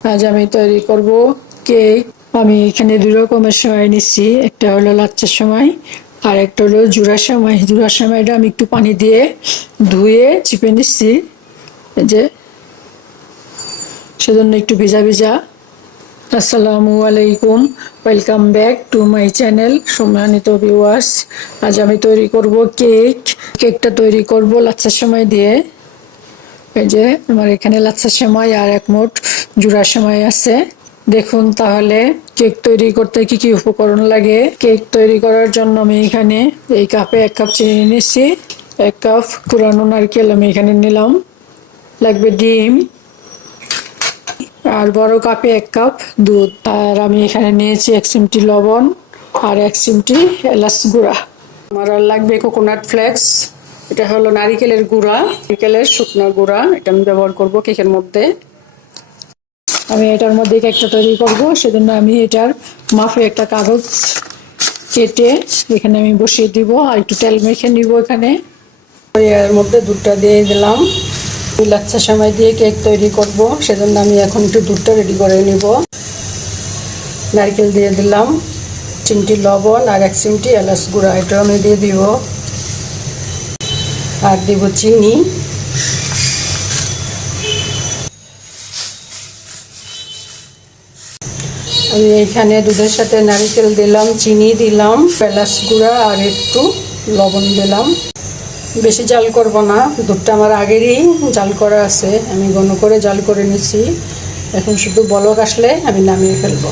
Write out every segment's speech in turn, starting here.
আজ আমি তৈরি করব কেক। আমি এখানে দুই রকমের সময় নিচ্ছি। একটা হলো লাচ্চার সময়, আর একটা হলো জুড়ার সময়। জুড়ার সময়টা আমি একটু পানি দিয়ে ধুয়ে চিপে নিচ্ছি। যে, সেজন্য একটু ভিজা ভিজা। আসসালামু আলাইকুম। Welcome back to my channel সম্মানিত ভিউয়ার্স আজ আমি তৈরি করব কেক। কেকটা তৈরি করব লাচ্চার সময় দিয়ে। এই যে, আমার এখানে লাচ্ছার সময় আর এক মোট জুড়ার সময় আছে। দেখুন তাহলে কেক তৈরি করতে কি কি উপকরণ লাগে। কেক তৈরি করার জন্য আমি এখানে এই কাপে এক কাপ চিনি নিয়েছি, এক কাপ কুরানো নারকেল আমি এখানে নিলাম। লাগবে ডিম। আর বড় কাপে এক কাপ দুধ। আর আমি এখানে নিয়েছি এক চিমটি লবণ আর এক চিমটি এলাচ গুঁড়া। আমার আর লাগবে কোকোনাট ফ্লেক্স এটা হলো নারিকেলের গুঁড়া, নারিকেলের শুকনো গুঁড়া। এটা আমি ব্যবহার করব কেকের মধ্যে। আমি এটার মধ্যে কেকটা তৈরি করব। সেজন্য আমি এটার মাফে একটা কাগজ কেটে এখানে আমি বসিয়ে দিব আর একটু তেল মেখে নিব এখানে। এর মধ্যে দুধটা দিয়ে দিলাম। লাচ্ছা সময় দিয়ে কেক তৈরি করব। সেজন্য আমি এখন একটু দুধটা রেডি করে নিব। নারকেল দিয়ে দিলাম, চিমটি লবণ আর এক চিমটি এলাচ গুঁড়া এটা আমি দিয়ে দিব। আর দেব চিনি। আমি এখানে দুধের সাথে নারিকেল দিলাম, চিনি দিলাম, এলাচ গুঁড়া আর একটু লবণ দিলাম। বেশি জাল করব না, দুধটা আমার আগেরই জাল করা আছে। আমি ঘন করে জাল করে নিচ্ছি এখন শুধু বলক আসলে আমি নামিয়ে ফেলব।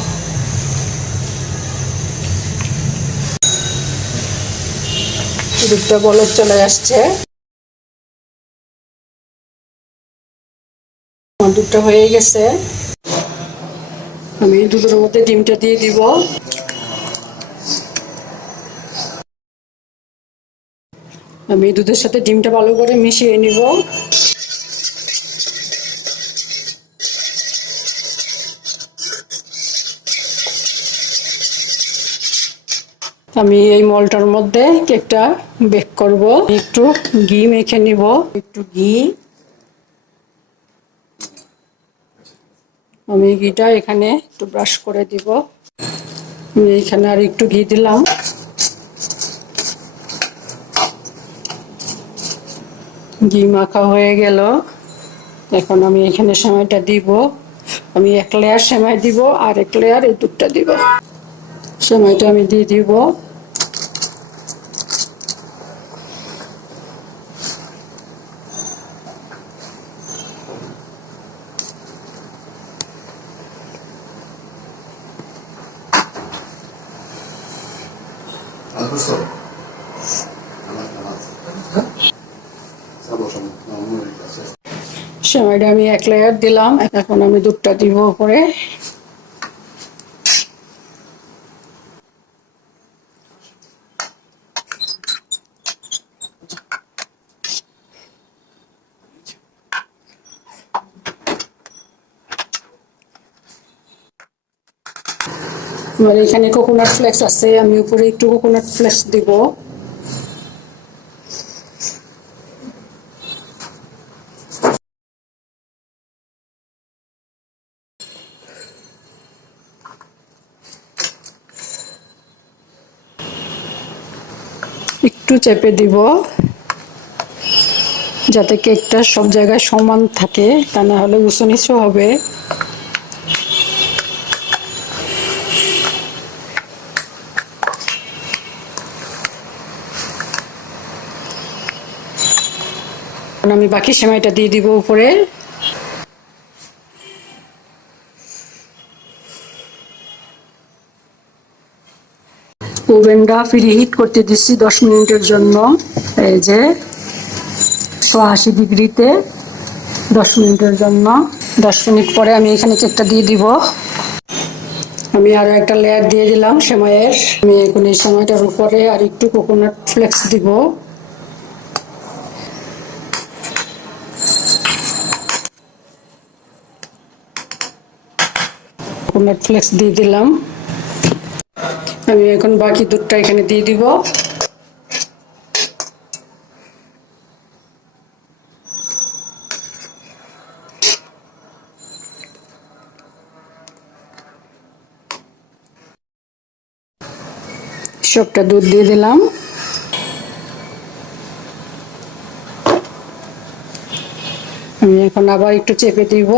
দুধটা বলক চলে আসছে। দুধটা হয়ে গেছে। আমি দুধের মধ্যে ডিমটা দিয়ে দিব। আমি দুধের সাথে ডিমটা ভালো করে মিশিয়ে নিব। আমি এই মলটার মধ্যে কেকটা বেক করব। একটু ঘি মেখে নিব। একটু ঘি। আমি ঘিটা এখানে একটু ব্রাশ করে দিব। আমি এখানে আর একটু ঘি দিলাম। ঘি মাখা হয়ে গেল। এখন আমি এখানে সময়টা দিব। আমি এক লেয়ার সেমাই দিব আর এক লেয়ার এই দুধটা দিব। সেমাইটা আমি দিয়ে দিব। সময়টা হ্যাঁ? হ্যাঁ? আচ্ছা, আমি এক লেয়ার দিলাম। এখন আমি দুধটা দিব করে আমার এখানে কোকোনাট ফ্লেক্স আছে, আমি উপরে একটু কোকোনাট ফ্লেক্স দিব। একটু চেপে দিব, যাতে কেকটা সব জায়গায় সমান থাকে, তা না হলে উঁচু নিচু হবে। এখন আমি বাকি সেমাইটা দিয়ে দিব উপরে। ওভেনটা ফ্রি হিট করতে দিচ্ছি দশ মিনিটের জন্য। এই যে একশো আশি ডিগ্রিতে দশ মিনিটের জন্য। দশ মিনিট পরে আমি এখানে কেকটা দিয়ে দিব। আমি আরও একটা লেয়ার দিয়ে দিলাম সেমাইয়ের। আমি এখন এই সময়টার উপরে আর একটু কোকোনাট ফ্লেক্স দিব। কোকোনাট ফ্লেক্স দিয়ে দিলাম। আমি এখন বাকি দুধটা এখানে দিয়ে দিব। সবটা দুধ দিয়ে দিলাম। আমি এখন আবার একটু চেপে দিব।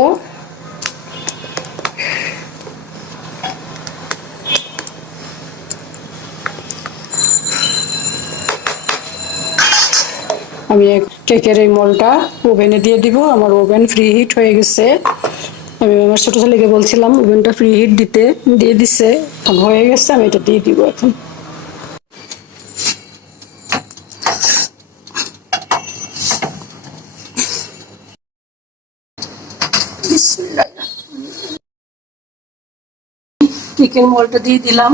আমি কেকের এই মলটা ওভেনে দিয়ে দিব। আমার ওভেন ফ্রি হিট হয়ে গেছে। আমি আমার ছোট ছেলেকে বলছিলাম ওভেনটা ফ্রি হিট দিতে। দিয়ে দিছে। হয়ে গেছে, আমি এটা দিয়ে দিব এখন। কেকের মলটা দিয়ে দিলাম।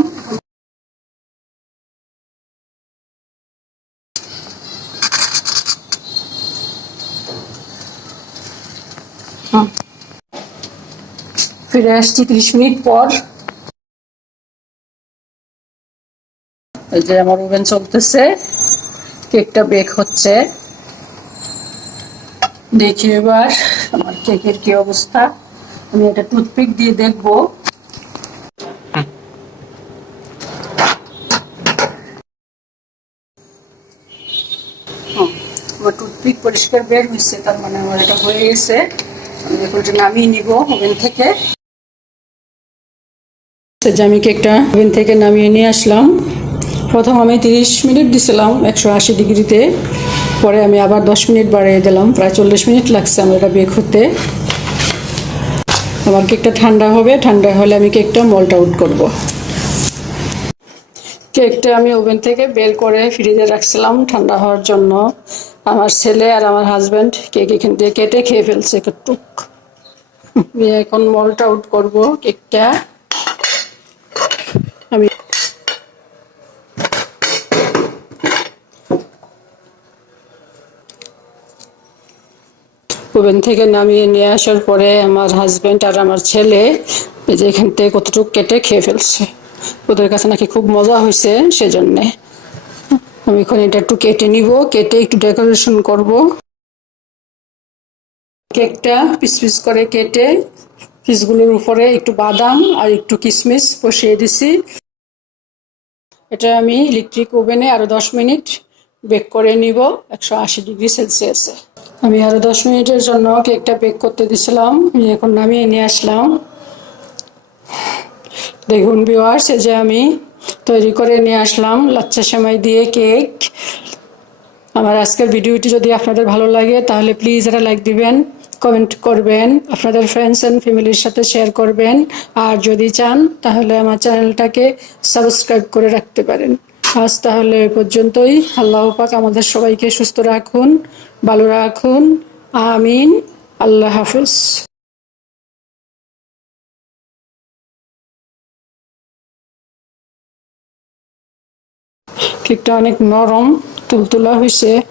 ফিরে আসছি ত্রিশ মিনিট পর। যে আমার ওভেন চলতেছে, কেকটা বেক হচ্ছে। দেখি এবার আমার কেকের কি অবস্থা। আমি এটা টুথপিক দিয়ে দেখব। টুথপিক পরিষ্কার বের হয়েছে, তার মানে আমার এটা হয়ে গেছে। আমি এখন নামিয়ে নিব ওভেন থেকে। যে আমি কেকটা। ওভেন থেকে নামিয়ে নিয়ে আসলাম। প্রথম আমি তিরিশ মিনিট দিছিলাম একশো আশি ডিগ্রিতে। পরে আমি আবার দশ মিনিট বাড়িয়ে দিলাম। প্রায় চল্লিশ মিনিট লাগছে আমার এটা বেক হতে আমার কেকটা ঠান্ডা হবে। ঠান্ডা হলে আমি কেকটা মল্ট আউট করব। কেকটা আমি ওভেন থেকে বের করে ফ্রিজে রাখছিলাম ঠান্ডা হওয়ার জন্য। আমার ছেলে আর আমার হাজব্যান্ড কেক এখান থেকে কেটে খেয়ে ফেলছে। টুক আমি এখন মল্ট আউট করব কেকটা। ওভেন থেকে নামিয়ে নিয়ে আসার পরে আমার হাজবেন্ড আর আমার ছেলে যে এখান থেকে কতটুকু কেটে খেয়ে ফেলছে। ওদের কাছে নাকি খুব মজা হয়েছে সেজন্যে। আমি এখন এটা একটু কেটে নিব, কেটে একটু ডেকোরেশন করব। কেকটা পিস পিস করে কেটে পিসগুলোর উপরে একটু বাদাম আর একটু কিশমিশ বসিয়ে দিছি। এটা আমি ইলেকট্রিক ওভেনে আরও দশ মিনিট বেক করে নিব, একশো আশি ডিগ্রি সেলসিয়াসে আমি আরও দশ মিনিটের জন্য কেকটা বেক করতে দিছিলাম। এখন নামিয়ে নিয়ে আসলাম। দেখুন ভিওয়ার্স এই যে আমি তৈরি করে নিয়ে আসলাম লাচ্চা সেমাই দিয়ে কেক আমার আজকের ভিডিওটি যদি আপনাদের ভালো লাগে, তাহলে প্লিজ একটা লাইক দিবেন কমেন্ট করবেন, আপনাদের ফ্রেন্ডস অ্যান্ড ফ্যামিলির সাথে শেয়ার করবেন। আর যদি চান, তাহলে আমার চ্যানেলটাকে সাবস্ক্রাইব করে রাখতে পারেন। আজ তাহলে এ পর্যন্তই। আল্লাহ পাক আমাদের সবাইকে সুস্থ রাখুন, ভালো রাখুন। আমিন। আল্লাহ হাফিজ। কেকটা অনেক নরম, তুলতুলা হয়েছে।